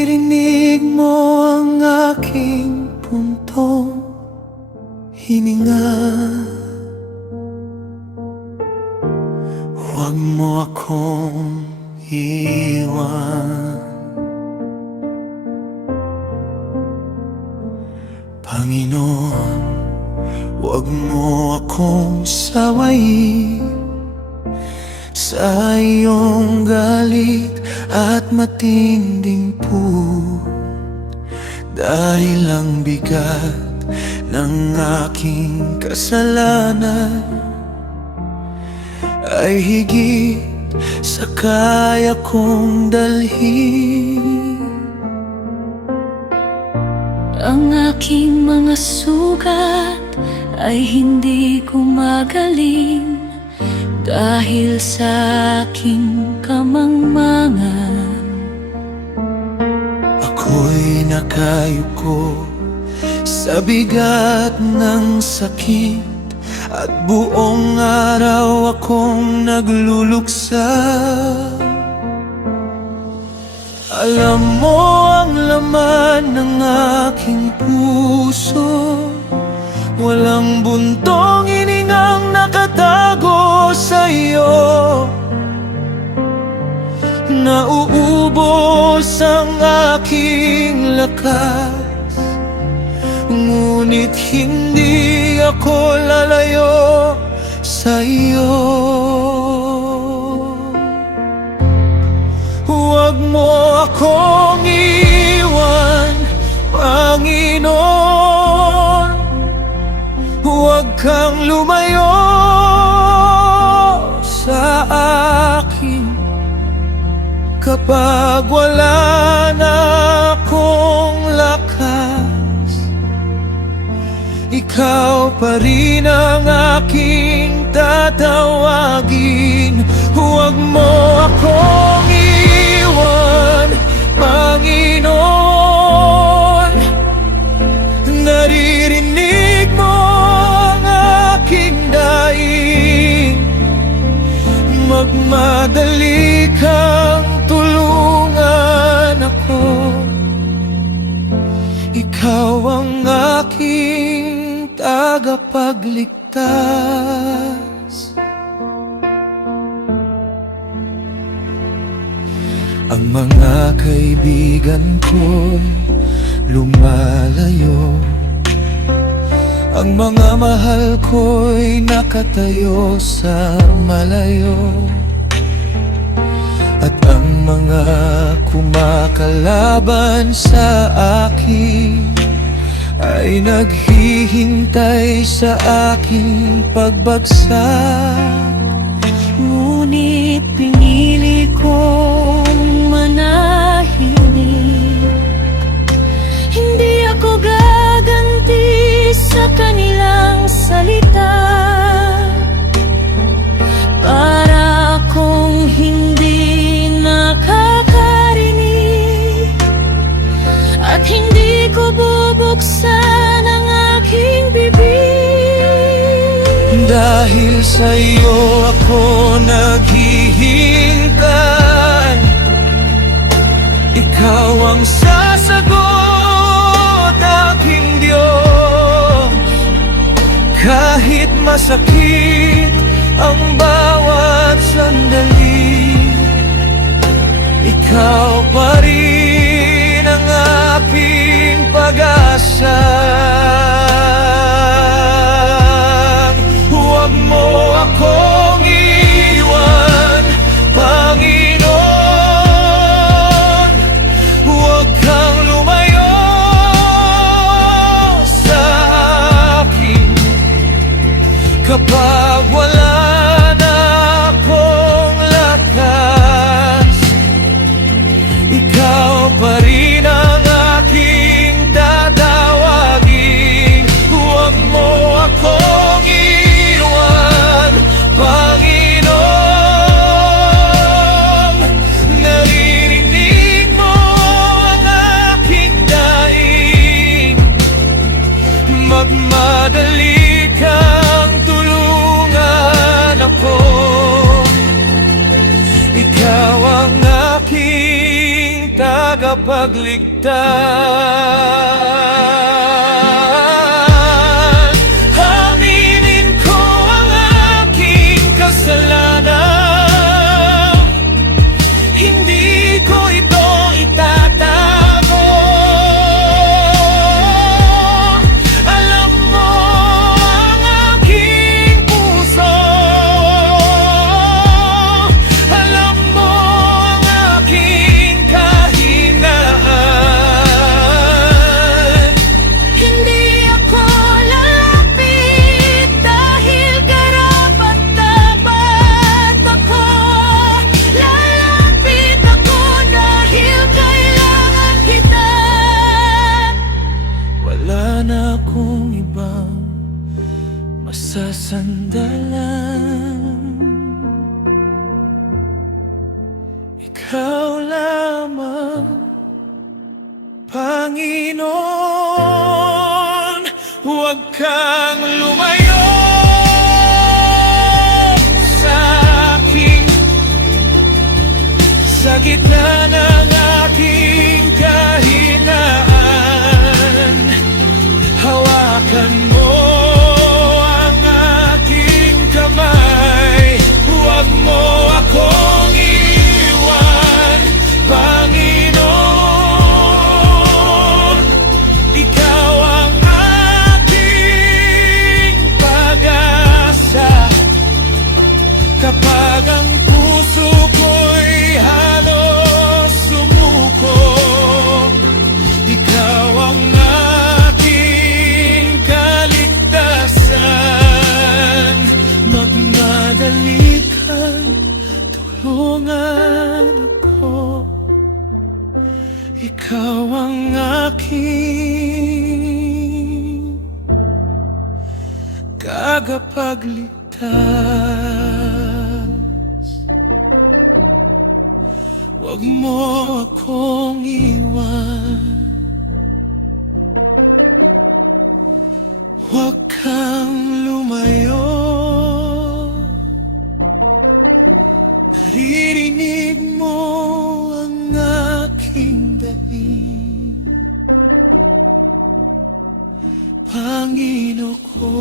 Naririnig mo ang aking puntong hininga. Huwag mo akong iwan, Panginoon. Huwag mo akong sawayin sa iyong galit at matinding puot, dahil ang bigat ng aking kasalanan ay higit sa kaya kong dalhin. Ang aking mga sugat ay hindi gumagaling dahil sa aking kamangmangan. Ako'y nakayuko sa bigat ng sakit, at buong araw akong nagluluksa. Alam mo ang laman ng aking puso, walang buntong hiningang nakatago sa iyo. Nauubos ang aking lakas, ngunit hindi ako lalayo sa iyo. Huwag mo akong iwan, Panginoon. Huwag kang lumayo sa akin kapag wala na akong lakas. Ikaw pa rin ang aking tatawagin. Huwag mo akong iwan, Panginoon. Naririnig mo ang aking daing, magmadali kang tulungan ako. Ikaw ang aking tagapagligtas. Ang mga kaibigan ko'y lumalayo, ang mga mahal ko'y nakatayo sa malayo, at ang mga kumakalaban sa akin ay naghihintay sa aking pagbagsak. Ngunit pinili kong manahimik. Hindi ako gaganti sa kanilang salita, para akong hindi nakakarinig, at hindi ko bubuksan ang aking bibig. Dahil sa iyo ako naghihintay, ikaw ang sasagot, aking Diyos. Kahit masakit ang bawat sandali, ikaw pa rin ang aking pag-asa. Huwag mo akong iwan, Panginoon. Huwag kang lumayo sa akin kapag wala na akong lakas. Ikaw tagapagligtas. Aminin ko ang aking kasalanan, hindi ko ito itatago. Alam mo ang aking puso, alam mo ang aking kahinaan. Hindi ako lalapit dahil karapat-dapat ako. Lalapit ako dahil kailangan kita. Wala na akong ibang masasandalan, ikaw lamang, Panginoon. Huwag kang lumayo sa akin, sa gitna ng aking kahinaan. Hawakan mo ang aking kamay, huwag mo akong iwan, Panginoon. Ikaw ang aking pag-asa, kapag ang puso ko'y halos sumuko. Ikaw ang aking kaligtasan. Magmadali kang tulungan ako, ikaw ang aking tagapagligtas. Huwag mo akong iwan, huwag kang lumayo. Naririnig mo ang aking daing, Panginoon ko.